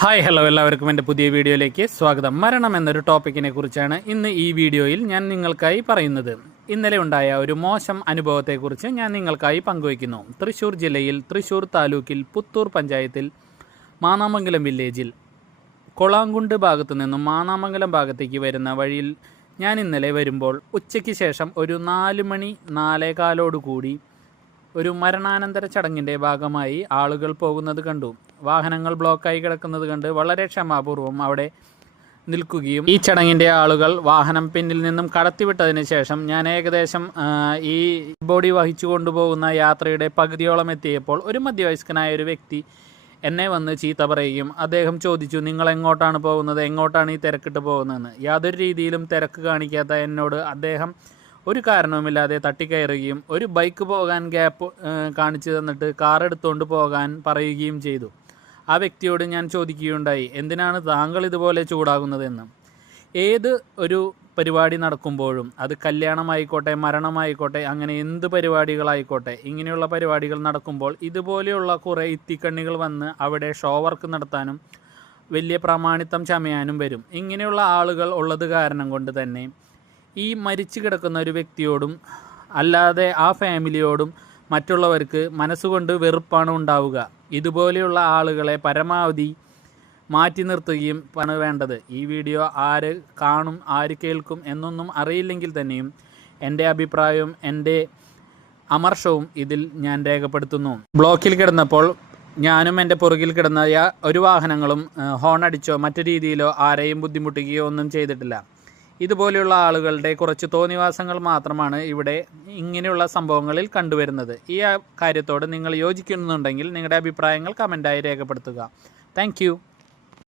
Hi hello എല്ലാവർക്കും എൻ്റെ പുതിയ വീഡിയോയിലേക്ക് സ്വാഗതം. മരണം എന്നൊരു ടോപ്പിക്കിനെ കുറിച്ചാണ് ഇന്ന് ഈ വീഡിയോയിൽ ഞാൻ നിങ്ങൾക്കായി പറയുന്നത്. ഇന്നലെ ഉണ്ടായ ഒരു മോശം അനുഭവത്തെക്കുറിച്ച് ഞാൻ നിങ്ങൾക്കായി പങ്കുവയ്ക്കുന്നു. തൃശ്ശൂർ ജില്ലയിൽ തൃശ്ശൂർ താലൂക്കിൽ പുത്തൂർ പഞ്ചായത്തിൽ മാന്നാമംഗലം വില്ലേജിൽ കൊളാങ്കുണ്ട് ഭാഗത്തു നിന്നും മാന്നാമംഗലം ഭാഗത്തേക്ക് വരുന്ന വഴിയിൽ ഞാൻ ഇന്നലെ വരുമ്പോൾ ഉച്ചയ്ക്ക് ശേഷം ഒരു 4 മണി 4:15 കൂടി ഒരു മരണാനന്തര ചടങ്ങിൻ്റെ ഭാഗമായി ആളുകൾ പോകുന്നത് കണ്ടു. വാഹനങ്ങൾ ബ്ലോക്കായി കിടക്കുന്നത് കണ്ട് വളരെ ക്ഷമാപൂർവം അവിടെ നിൽക്കുകയും ഈ ചടങ്ങിൻ്റെ ആളുകൾ വാഹനം പിന്നിൽ നിന്നും കടത്തിവിട്ടതിന് ശേഷം ഞാൻ ഏകദേശം ഈ ബോഡി വഹിച്ചു കൊണ്ടുപോകുന്ന യാത്രയുടെ പകുതിയോളം എത്തിയപ്പോൾ ഒരു മധ്യവയസ്കനായ ഒരു വ്യക്തി എന്നെ വന്ന് ചീത്ത പറയുകയും അദ്ദേഹം ചോദിച്ചു, നിങ്ങൾ എങ്ങോട്ടാണ് പോകുന്നത്, എങ്ങോട്ടാണ് ഈ തിരക്കിട്ട് പോകുന്നതെന്ന്. യാതൊരു രീതിയിലും തിരക്ക് കാണിക്കാത്ത എന്നോട് അദ്ദേഹം ഒരു കാരണവുമില്ലാതെ തട്ടിക്കയറുകയും ഒരു ബൈക്ക് പോകാൻ ഗ്യാപ്പ് കാണിച്ചു തന്നിട്ട് കാർ എടുത്തുകൊണ്ട് പോകാൻ പറയുകയും ചെയ്തു. ആ വ്യക്തിയോട് ഞാൻ ചോദിക്കുകയുണ്ടായി, എന്തിനാണ് താങ്കൾ ഇതുപോലെ ചൂടാകുന്നതെന്ന്. ഏത് ഒരു പരിപാടി നടക്കുമ്പോഴും അത് കല്യാണമായിക്കോട്ടെ, മരണമായിക്കോട്ടെ, അങ്ങനെ എന്ത് പരിപാടികളായിക്കോട്ടെ, ഇങ്ങനെയുള്ള പരിപാടികൾ നടക്കുമ്പോൾ ഇതുപോലെയുള്ള കുറേ ഇത്തിക്കണ്ണികൾ വന്ന് അവിടെ ഷോ വർക്ക് നടത്താനും വലിയ പ്രാമാണിത്വം ചമയാനും വരും. ഇങ്ങനെയുള്ള ആളുകൾ ഉള്ളത് കാരണം കൊണ്ട് തന്നെ ഈ മരിച്ചു കിടക്കുന്ന ഒരു വ്യക്തിയോടും അല്ലാതെ ആ ഫാമിലിയോടും മറ്റുള്ളവർക്ക് മനസ്സുകൊണ്ട് വെറുപ്പാണ് ഉണ്ടാവുക. ഇതുപോലെയുള്ള ആളുകളെ പരമാവധി മാറ്റി നിർത്തുകയും ആണ് വേണ്ടത്. ഈ വീഡിയോ ആര് കാണും ആര് കേൾക്കും എന്നൊന്നും അറിയില്ലെങ്കിൽ തന്നെയും എൻ്റെ അഭിപ്രായവും എൻ്റെ അമർഷവും ഇതിൽ ഞാൻ രേഖപ്പെടുത്തുന്നു. ബ്ലോക്കിൽ കിടന്നപ്പോൾ ഞാനും എൻ്റെ പുറകിൽ കിടന്ന ഒരു വാഹനങ്ങളും ഹോൺ അടിച്ചോ മറ്റു രീതിയിലോ ആരെയും ബുദ്ധിമുട്ടിക്കുകയോ ഒന്നും ചെയ്തിട്ടില്ല. ഇതുപോലെയുള്ള ആളുകളുടെ കുറച്ച് തോന്നിവാസങ്ങൾ മാത്രമാണ് ഇവിടെ ഇങ്ങനെയുള്ള സംഭവങ്ങളിൽ കണ്ടുവരുന്നത്. ഈ കാര്യത്തോട് നിങ്ങൾ യോജിക്കുന്നുണ്ടെങ്കിൽ നിങ്ങളുടെ അഭിപ്രായങ്ങൾ കമൻറ്റായി രേഖപ്പെടുത്തുക. താങ്ക്